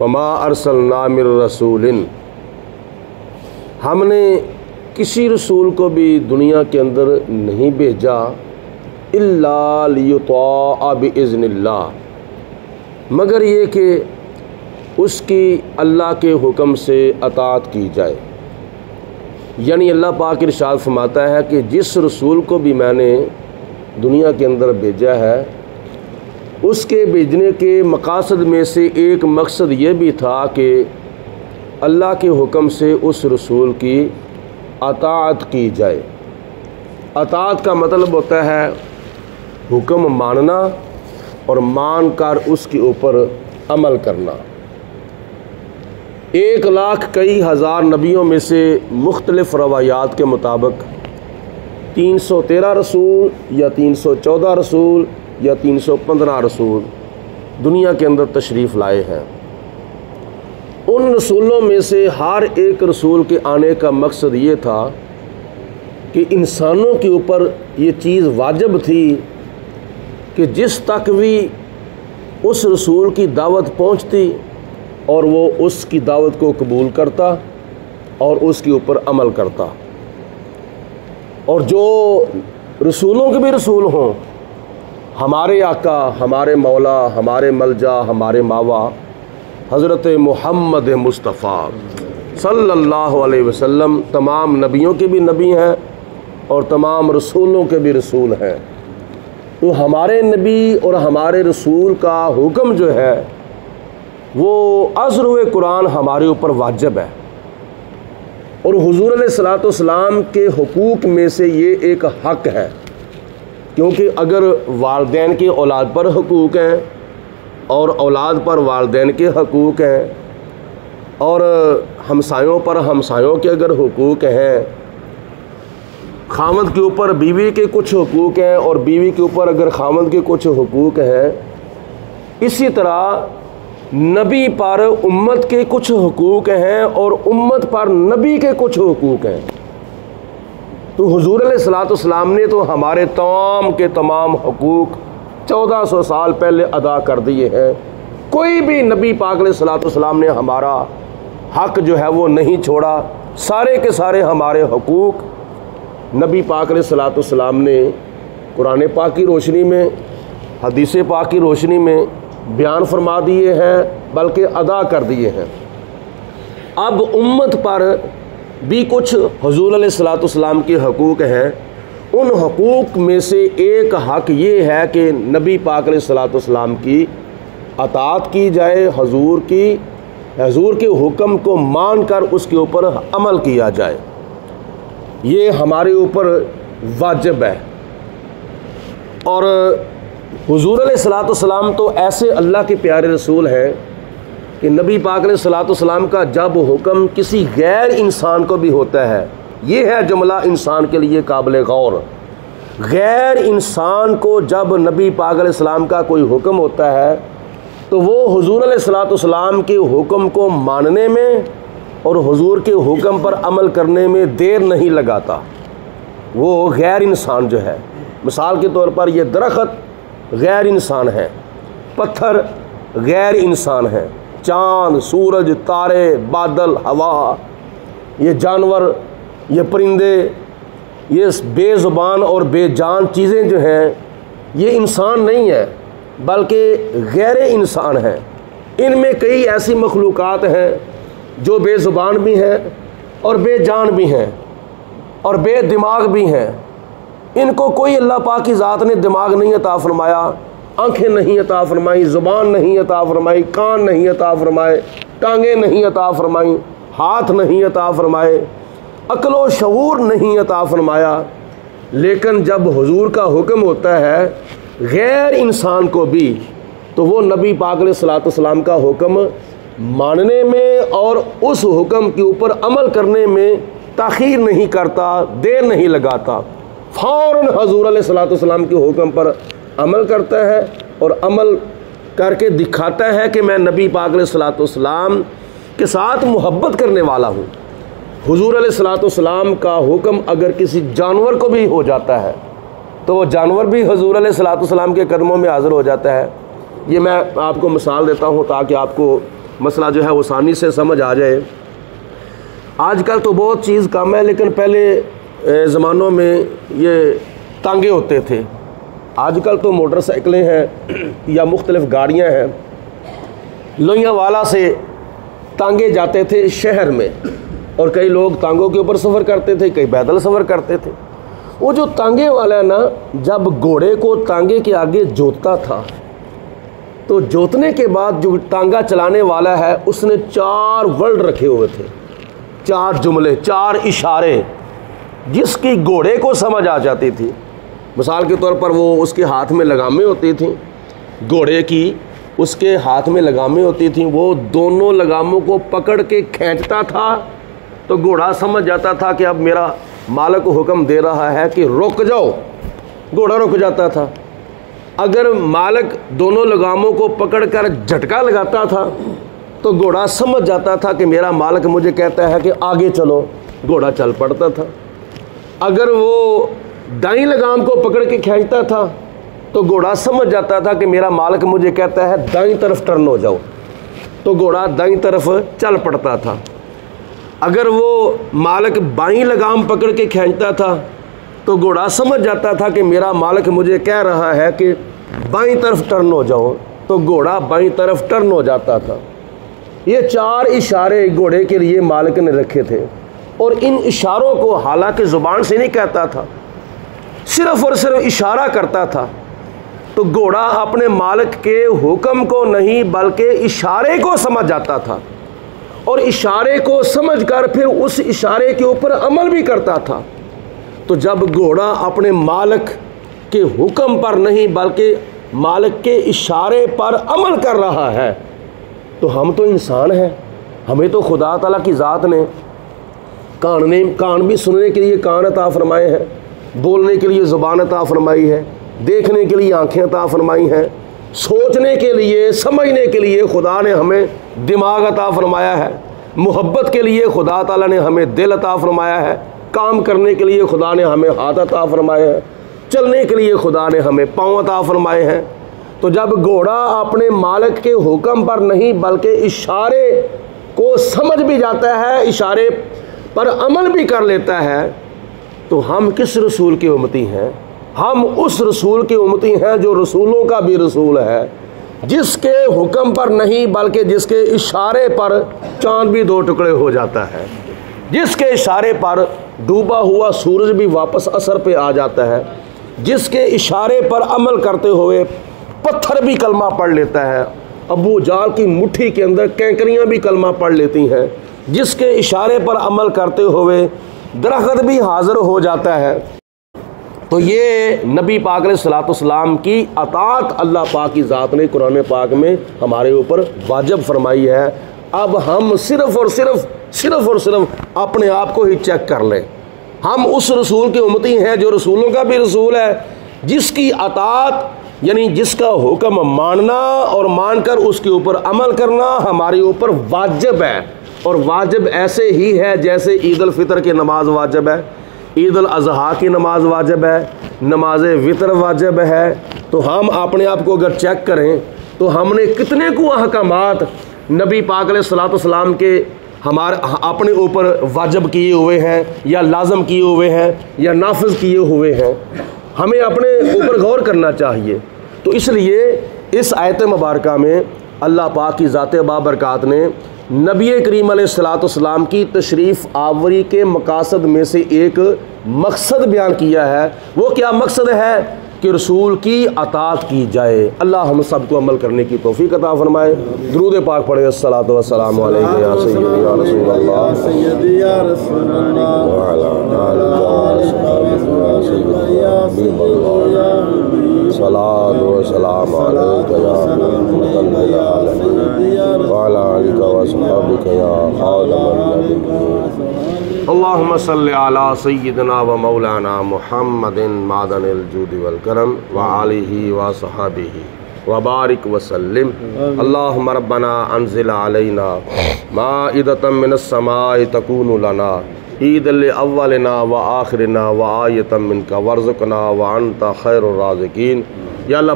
وما ارسلنا من رسول، ہم نے کسی رسول کو بھی دنیا کے اندر نہیں بھیجا الا لیطاع باذن اللہ، مگر یہ کہ اس کی اللہ کے حکم سے اطاعت کی جائے۔ یعنی اللہ پاک ارشاد فرماتا ہے کہ جس رسول کو بھی میں نے دنیا کے اندر بھیجا ہے، اس کے بھیجنے کے مقاصد میں سے ایک مقصد یہ بھی تھا کہ اللہ کے حکم سے اس رسول کی اطاعت کی جائے۔ اطاعت کا مطلب ہوتا ہے حکم ماننا اور مان کر اس کے اوپر عمل کرنا۔ 1,00,000 کئی ہزار نبیوں میں سے مختلف روایات کے مطابق 313 رسول یا 314 رسول یا 315 رسول دنیا کے اندر تشریف لائے ہیں۔ ان رسولوں میں سے ہر ایک رسول کے آنے کا مقصد یہ تھا کہ انسانوں کے اوپر یہ چیز واجب تھی کہ جس تک بھی اس رسول کی دعوت پہنچتی اور وہ اس کی دعوت کو قبول کرتا اور اس کے اوپر عمل کرتا، اور جو رسولوں کے بھی رسول ہوں، ہمارے آقا، ہمارے مولا، ہمارے ملجا، ہمارے ماوا حضرت محمد مصطفیٰ صلی اللہ علیہ وسلم تمام نبیوں کے بھی نبی ہیں اور تمام رسولوں کے بھی رسول ہیں۔ تو ہمارے نبی اور ہمارے رسول کا حکم جو ہے وہ از روئے قرآن ہمارے اوپر واجب ہے، اور حضور علیہ الصلوۃ والسلام کے حقوق میں سے یہ ایک حق ہے، کیونکہ اگر والدین کے اولاد پر حقوق ہیں اور اولاد پر والدین کے حقوق ہیں اور ہمسایوں پر ہمسایوں کے اگر حقوق ہیں، خامد کے اوپر بیوی کے کچھ حقوق ہیں اور بیوی کے اوپر اگر خامد کے کچھ حقوق ہیں، اسی طرح نبی پر امت کے کچھ حقوق ہیں اور امت پر نبی کے کچھ حقوق ہیں۔ تو حضور علیہ الصلوۃ والسلام نے تو ہمارے تمام کے تمام حقوق 1400 سال پہلے ادا کر دیے ہیں۔ کوئی بھی نبی پاک علیہ الصلوۃ والسلام نے ہمارا حق جو ہے وہ نہیں چھوڑا، سارے کے سارے ہمارے حقوق نبی پاک علیہ الصلوۃ والسلام نے قرآن پاک کی روشنی میں، حدیث پاک کی روشنی میں بیان فرما دیے ہیں، بلکہ ادا کر دیے ہیں۔ اب امت پر بھی کچھ حضور علیہ الصلوۃ والسلام کے حقوق ہیں۔ ان حقوق میں سے ایک حق یہ ہے کہ نبی پاک علیہ الصلوۃ والسلام کی اطاعت کی جائے، حضور کے حکم کو مان کر اس کے اوپر عمل کیا جائے، یہ ہمارے اوپر واجب ہے۔ اور حضور علیہ الصلوۃ والسلام تو ایسے اللہ کے پیارے رسول ہیں کہ نبی پاک علیہ الصلوۃ والسلام کا جب حکم کسی غیر انسان کو بھی ہوتا ہے، یہ ہے جملہ انسان کے لیے قابل غور، غیر انسان کو جب نبی پاک علیہ السلام کا کوئی حکم ہوتا ہے تو وہ حضور علیہ الصلوۃ والسلام کے حکم کو ماننے میں اور حضور کے حکم پر عمل کرنے میں دیر نہیں لگاتا۔ وہ غیر انسان جو ہے، مثال کے طور پر یہ درخت غیر انسان ہے، پتھر غیر انسان ہے، چاند، سورج، تارے، بادل، ہوا، یہ جانور، یہ پرندے، یہ بے زبان اور بے جان چیزیں جو ہیں، یہ انسان نہیں ہے بلکہ غیر انسان ہیں۔ ان میں کئی ایسی مخلوقات ہیں جو بے زبان بھی ہیں اور بے جان بھی ہیں اور بے دماغ بھی ہیں۔ ان کو کوئی اللہ پاک کی ذات نے دماغ نہیں عطا فرمایا، آنکھیں نہیں عطا فرمائی، زبان نہیں عطا فرمائی، کان نہیں عطا فرمائے، ٹانگیں نہیں عطا فرمائیں، ہاتھ نہیں عطا فرمائے، عقل و شعور نہیں عطا فرمایا۔ لیکن جب حضور کا حکم ہوتا ہے غیر انسان کو بھی، تو وہ نبی پاک علیہ الصلوۃ والسلام کا حکم ماننے میں اور اس حکم کے اوپر عمل کرنے میں تاخیر نہیں کرتا، دیر نہیں لگاتا، فوراً حضور علیہ الصلوۃ والسلام کے حکم پر عمل کرتا ہے اور عمل کر کے دکھاتا ہے کہ میں نبی پاک علیہ الصلوۃ والسلام کے ساتھ محبت کرنے والا ہوں۔ حضور علیہ الصلوۃ والسلام کا حکم اگر کسی جانور کو بھی ہو جاتا ہے تو وہ جانور بھی حضور علیہ الصلوۃ والسلام کے قدموں میں حاضر ہو جاتا ہے۔ یہ میں آپ کو مثال دیتا ہوں تاکہ آپ کو مسئلہ جو ہے وہ آسانی سے سمجھ آ جائے۔ آج کل تو بہت چیز کم ہے، لیکن پہلے زمانوں میں یہ تانگے ہوتے تھے۔ آج کل تو موٹر سائیکلیں ہیں یا مختلف گاڑیاں ہیں۔ لوہیاں والا سے تانگے جاتے تھے شہر میں، اور کئی لوگ تانگوں کے اوپر سفر کرتے تھے، کئی پیدل سفر کرتے تھے۔ وہ جو تانگے والا نا، جب گھوڑے کو تانگے کے آگے جوتتا تھا تو جوتنے کے بعد جو تانگا چلانے والا ہے اس نے 4 ورڈ رکھے ہوئے تھے، 4 جملے، 4 اشارے، جس کی گھوڑے کو سمجھ آ جاتی تھی۔ مثال کے طور پر وہ اس کے ہاتھ میں لگامیں ہوتی تھیں، گھوڑے کی اس کے ہاتھ میں لگامیں ہوتی تھیں، وہ دونوں لگاموں کو پکڑ کے کھینچتا تھا تو گھوڑا سمجھ جاتا تھا کہ اب میرا مالک حکم دے رہا ہے کہ رک جاؤ، گھوڑا رک جاتا تھا۔ اگر مالک دونوں لگاموں کو پکڑ کر جھٹکا لگاتا تھا تو گھوڑا سمجھ جاتا تھا کہ میرا مالک مجھے کہتا ہے کہ آگے چلو، گھوڑا چل پڑتا تھا۔ اگر وہ دائیں لگام کو پکڑ کے کھینچتا تھا تو گھوڑا سمجھ جاتا تھا کہ میرا مالک مجھے کہتا ہے دائیں طرف ٹرن ہو جاؤ، تو گھوڑا دائیں طرف چل پڑتا تھا۔ اگر وہ مالک بائیں لگام پکڑ کے کھینچتا تھا تو گھوڑا سمجھ جاتا تھا کہ میرا مالک مجھے کہہ رہا ہے کہ بائیں طرف ٹرن ہو جاؤ، تو گھوڑا بائیں طرف ٹرن ہو جاتا تھا۔ یہ 4 اشارے گھوڑے کے لیے مالک نے رکھے تھے، اور ان اشاروں کو حالانکہ زبان سے نہیں کہتا تھا، صرف اور صرف اشارہ کرتا تھا، تو گھوڑا اپنے مالک کے حکم کو نہیں بلکہ اشارے کو سمجھ جاتا تھا، اور اشارے کو سمجھ کر پھر اس اشارے کے اوپر عمل بھی کرتا تھا۔ تو جب گھوڑا اپنے مالک کے حکم پر نہیں بلکہ مالک کے اشارے پر عمل کر رہا ہے، تو ہم تو انسان ہیں، ہمیں تو خدا تعالیٰ کی ذات نے کان بھی سننے کے لیے کان عطا فرمائے ہیں، بولنے کے لیے زبان عطا فرمائی ہے، دیکھنے کے لیے آنکھیں عطا فرمائی ہیں، سوچنے کے لیے، سمجھنے کے لیے خدا نے ہمیں دماغ عطا فرمایا ہے، محبت کے لیے خدا تعالیٰ نے ہمیں دل عطا فرمایا ہے، کام کرنے کے لیے خدا نے ہمیں ہاتھ عطا فرمائے ہیں، چلنے کے لیے خدا نے ہمیں پاؤں عطا فرمائے ہیں۔ تو جب گھوڑا اپنے مالک کے حکم پر نہیں بلکہ اشارے کو سمجھ بھی جاتا ہے، اشارے پر عمل بھی کر لیتا ہے، تو ہم کس رسول کے امتی ہیں؟ ہم اس رسول کے امتی ہیں جو رسولوں کا بھی رسول ہے، جس کے حکم پر نہیں بلکہ جس کے اشارے پر چاند بھی 2 ٹکڑے ہو جاتا ہے، جس کے اشارے پر ڈوبا ہوا سورج بھی واپس اثر پہ آ جاتا ہے، جس کے اشارے پر عمل کرتے ہوئے پتھر بھی کلمہ پڑھ لیتا ہے، ابو جال کی مٹھی کے اندر کینکریاں بھی کلمہ پڑھ لیتی ہیں، جس کے اشارے پر عمل کرتے ہوئے درخت بھی حاضر ہو جاتا ہے۔ تو یہ نبی پاک علیہ الصلوۃ والسلام کی اطاعت اللہ پاک کی ذات نے قرآن پاک میں ہمارے اوپر واجب فرمائی ہے۔ اب ہم صرف اور صرف اپنے آپ کو ہی چیک کر لیں، ہم اس رسول کے امتی ہیں جو رسولوں کا بھی رسول ہے، جس کی اطاعت یعنی جس کا حکم ماننا اور مان کر اس کے اوپر عمل کرنا ہمارے اوپر واجب ہے، اور واجب ایسے ہی ہے جیسے عید الفطر کی نماز واجب ہے، عید الاضحیٰ کی نماز واجب ہے، نماز وطر واجب ہے۔ تو ہم اپنے آپ کو اگر چیک کریں تو ہم نے کتنے کو احکامات نبی پاک علیہ الصلوۃ والسلام کے ہمارے اپنے اوپر واجب کیے ہوئے ہیں، یا لازم کیے ہوئے ہیں، یا نافذ کیے ہوئے ہیں، ہمیں اپنے اوپر غور کرنا چاہیے۔ تو اس لیے اس آیت مبارکہ میں اللہ پاک کی ذات بابرکات نے نبی کریم علیہ الصلوۃ والسلام کی تشریف آوری کے مقاصد میں سے ایک مقصد بیان کیا ہے۔ وہ کیا مقصد ہے؟ کہ رسول کی اطاعت کی جائے۔ اللہ ہم سب کو عمل کرنے کی توفیق عطا فرمائے۔ درود پاک پڑھے، الصلاۃ والسلام علیک یا سیدی یا رسول اللہ، سیدی یا رسول اللہ، وعلی صلاۃ و سلام علیک یا رحمۃ للعالمین وعلی آلک و صحبک یا خاتم النبیین۔ اللہم صلی علی سیدنا و مولانا محمد معدن الجود والکرم وآلہ و صحابہ وبارک وسلم۔ اللہم ربنا انزل علینا مائدۃ من السماء تکون لنا عید لاولنا و آخرنا و آیۃ منک وارزقنا وانت خیر الرازقین۔ یا اللہ